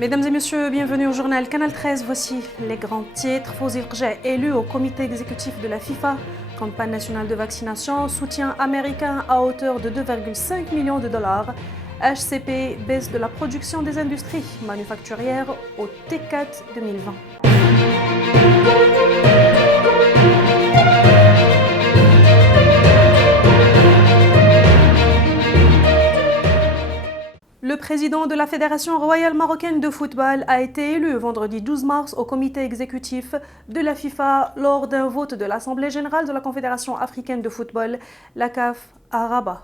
Mesdames et messieurs, bienvenue au journal Canal 13. Voici les grands titres. Fawzi El-Rjai, élu au comité exécutif de la FIFA. Campagne nationale de vaccination, soutien américain à hauteur de 2,5 millions de dollars. HCP baisse de la production des industries manufacturières au T4 2020. Le président de la Fédération royale marocaine de football a été élu vendredi 12 mars au comité exécutif de la FIFA lors d'un vote de l'Assemblée générale de la Confédération africaine de football, la CAF, à Rabat.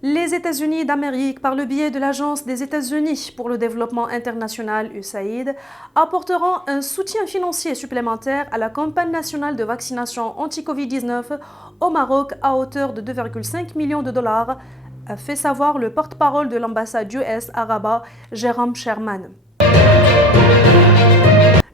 Les États-Unis d'Amérique, par le biais de l'Agence des États-Unis pour le développement international USAID, apporteront un soutien financier supplémentaire à la campagne nationale de vaccination anti-Covid-19 au Maroc à hauteur de 2,5 millions de dollars, a fait savoir le porte-parole de l'ambassade US à Rabat, Jérôme Sherman.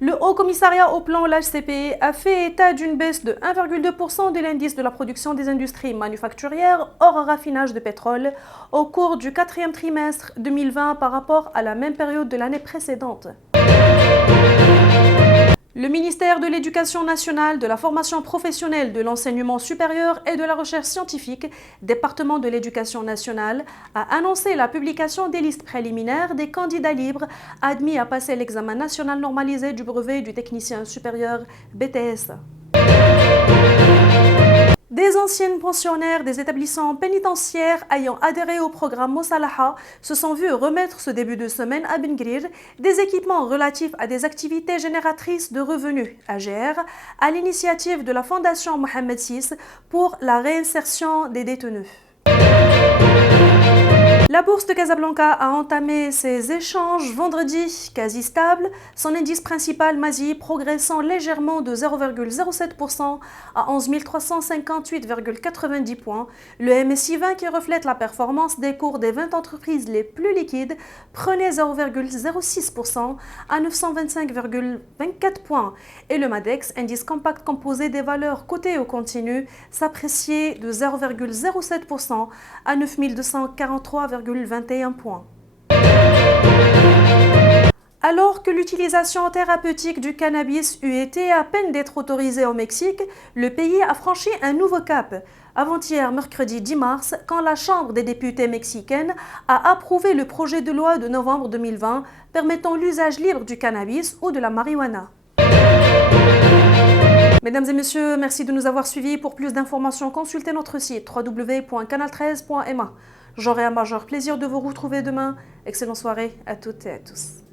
Le Haut Commissariat au plan, l'HCP, a fait état d'une baisse de 1,2% de l'indice de la production des industries manufacturières hors raffinage de pétrole au cours du quatrième trimestre 2020 par rapport à la même période de l'année précédente. Le ministère de l'Éducation nationale, de la formation professionnelle, de l'enseignement supérieur et de la recherche scientifique, département de l'Éducation nationale, a annoncé la publication des listes préliminaires des candidats libres admis à passer l'examen national normalisé du brevet du technicien supérieur BTS. Des anciennes pensionnaires des établissements pénitentiaires ayant adhéré au programme Mosalaha se sont vus remettre ce début de semaine à Ben Gurir des équipements relatifs à des activités génératrices de revenus, AGR, à l'initiative de la Fondation Mohamed VI pour la réinsertion des détenus. La bourse de Casablanca a entamé ses échanges vendredi quasi stable, son indice principal MASI progressant légèrement de 0,07% à 11 358,90 points. Le MSI 20 qui reflète la performance des cours des 20 entreprises les plus liquides prenait 0,06% à 925,24 points. Et le MADEX, indice compact composé des valeurs cotées au continu, s'appréciait de 0,07% à 9243,21 points. Alors que l'utilisation thérapeutique du cannabis eut été à peine d'être autorisée au Mexique, le pays a franchi un nouveau cap. Avant-hier, mercredi 10 mars, quand la Chambre des députés mexicaine a approuvé le projet de loi de novembre 2020 permettant l'usage libre du cannabis ou de la marijuana. Mesdames et messieurs, merci de nous avoir suivis. Pour plus d'informations, consultez notre site www.canal13.ma. J'aurai un majeur plaisir de vous retrouver demain. Excellente soirée à toutes et à tous.